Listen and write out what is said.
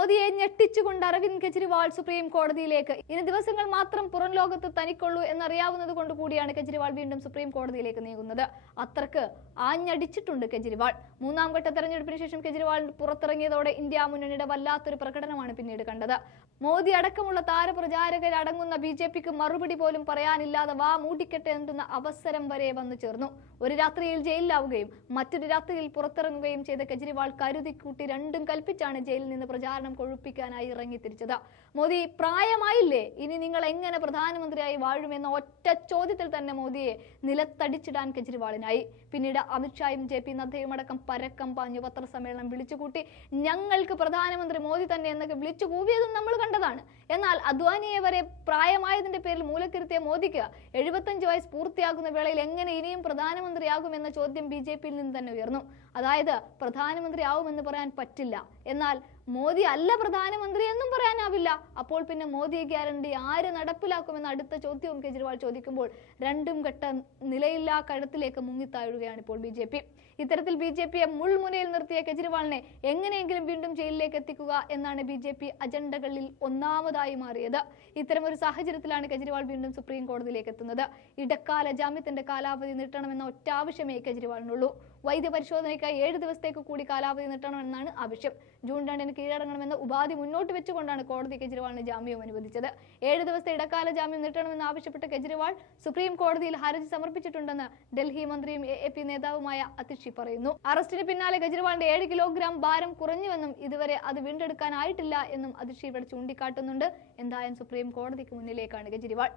മോദിയെ ഞെട്ടിച്ചുകൊണ്ട് അരവിന്ദ് കെജ്രിവാൾ സുപ്രീം കോടതിയിലേക്ക്. ഇനി ദിവസങ്ങൾ മാത്രം പുറം ലോകത്ത് തനിക്കുള്ളൂ എന്നറിയാവുന്നത് കൊണ്ട് കൂടിയാണ് കെജ്രിവാൾ വീണ്ടും സുപ്രീം കോടതിയിലേക്ക് നീങ്ങുന്നത്. അത്രയ്ക്ക് ആഞ്ഞടിച്ചിട്ടുണ്ട് കെജ്രിവാൾ. മൂന്നാം ഘട്ട തെരഞ്ഞെടുപ്പിന് ശേഷം കെജ്രിവാൾ പുറത്തിറങ്ങിയതോടെ ഇന്ത്യ മുന്നണിയുടെ വല്ലാത്തൊരു പ്രകടനമാണ് പിന്നീട് കണ്ടത്. മോദി അടക്കമുള്ള താരപ്രചാരകരടങ്ങുന്ന ബി ജെ പിക്ക് മറുപടി പോലും പറയാനില്ലാതെ വാ മൂടിക്കെട്ടേണ്ടുന്ന അവസരം വരെ വന്നു ചേർന്നു. ഒരു രാത്രിയിൽ ജയിലിലാവുകയും മറ്റൊരു രാത്രിയിൽ പുറത്തിറങ്ങുകയും ചെയ്ത കെജ്രിവാൾ കരുതിക്കൂട്ടി രണ്ടും കൽപ്പിച്ചാണ് ജയിലിൽ നിന്ന് പ്രചാരണം കൊഴുപ്പിക്കാനായി ഇറങ്ങി തിരിച്ചത്. മോദി പ്രായമായില്ലേ? ഇനി നിങ്ങൾ എങ്ങനെ പ്രധാനമന്ത്രിയായി വാഴുമെന്ന ഒറ്റ ചോദ്യത്തിൽ തന്നെ മോദിയെ നിലത്തടിച്ചിടാൻ കെജ്രിവാളിനായി. പിന്നീട് അമിത്ഷായും ജെ പി നദ്ദയും അടക്കം പരക്കം പാഞ്ഞു പത്രസമ്മേളനം വിളിച്ചുകൂട്ടി. ഞങ്ങൾക്ക് പ്രധാനമന്ത്രി മോദി തന്നെ എന്നൊക്കെ വിളിച്ചു കൂവിയതും നമ്മൾ കണ്ടതാണ്. എന്നാൽ അദ്വാനിയെ വരെ പ്രായമായതിന്റെ പേരിൽ മൂലക്കിരുത്തിയ മോദിക്ക് എഴുപത്തഞ്ച് വയസ്സ് പൂർത്തിയാകുന്ന വേളയിൽ എങ്ങനെ ഇനിയും പ്രധാനമന്ത്രിയാകും എന്ന ചോദ്യം ബി ജെ പിയിൽ നിന്ന് തന്നെ ഉയർന്നു. അതായത് പ്രധാനമന്ത്രി ആവുമെന്ന് പറയാൻ പറ്റില്ല. എന്നാൽ മോദി അല്ല പ്രധാനമന്ത്രി എന്നും പറയാനാവില്ല. അപ്പോൾ പിന്നെ മോദി ഗ്യാരണ്ടി ആര് നടപ്പിലാക്കുമെന്ന അടുത്ത ചോദ്യവും കേജ്രിവാൾ ചോദിക്കുമ്പോൾ രണ്ടും ഘട്ട നിലയില്ലാ കഴുത്തിലേക്ക് മുങ്ങിത്താഴുകയാണ് ഇപ്പോൾ ബി ജെ പി. ഇത്തരത്തിൽ ബി ജെ പിയെ മുൾമുനയിൽ നിർത്തിയ കെജ്രിവാളിനെ എങ്ങനെയെങ്കിലും വീണ്ടും ജയിലിലേക്ക് എത്തിക്കുക എന്നാണ് ബി ജെ പി അജണ്ടകളിൽ ഒന്നാമതായി മാറിയത്. ഇത്തരം ഒരു സാഹചര്യത്തിലാണ് കെജ്രിവാൾ വീണ്ടും സുപ്രീം കോടതിയിലേക്ക് എത്തുന്നത്. ഇടക്കാല ജാമ്യത്തിന്റെ കാലാവധി നീട്ടണമെന്ന ഒറ്റ ആവശ്യമേ കെജ്രിവാളിനുള്ളൂ. വൈദ്യ പരിശോധനയ്ക്കായി ഏഴ് ദിവസത്തേക്ക് കൂടി കാലാവധി നീട്ടണമെന്നാണ് ആവശ്യം. ജൂൺ രണ്ടിന് കീഴടങ്ങണമെന്ന ഉപാധി മുന്നോട്ട് വെച്ചുകൊണ്ടാണ് കോടതി കെജ്രിവാളിന് ജാമ്യം അനുവദിച്ചത്. ഏഴ് ദിവസത്തെ ഇടക്കാല ജാമ്യം നീട്ടണമെന്ന് ആവശ്യപ്പെട്ട് കെജ്രിവാൾ സുപ്രീം കോടതിയിൽ ഹർജി സമർപ്പിച്ചിട്ടുണ്ടെന്ന് ഡൽഹി മന്ത്രിയും എ പി നേതാവുമായ അതിഷി പറയുന്നു. അറസ്റ്റിന് പിന്നാലെ കെജ്രിവാളിന്റെ ഏഴ് കിലോഗ്രാം ഭാരം കുറഞ്ഞുവെന്നും ഇതുവരെ അത് വീണ്ടെടുക്കാനായിട്ടില്ല എന്നും അതിഷി ഇവിടെ ചൂണ്ടിക്കാട്ടുന്നുണ്ട്. എന്തായാലും സുപ്രീം കോടതിക്ക് മുന്നിലേക്കാണ് കെജ്രിവാൾ.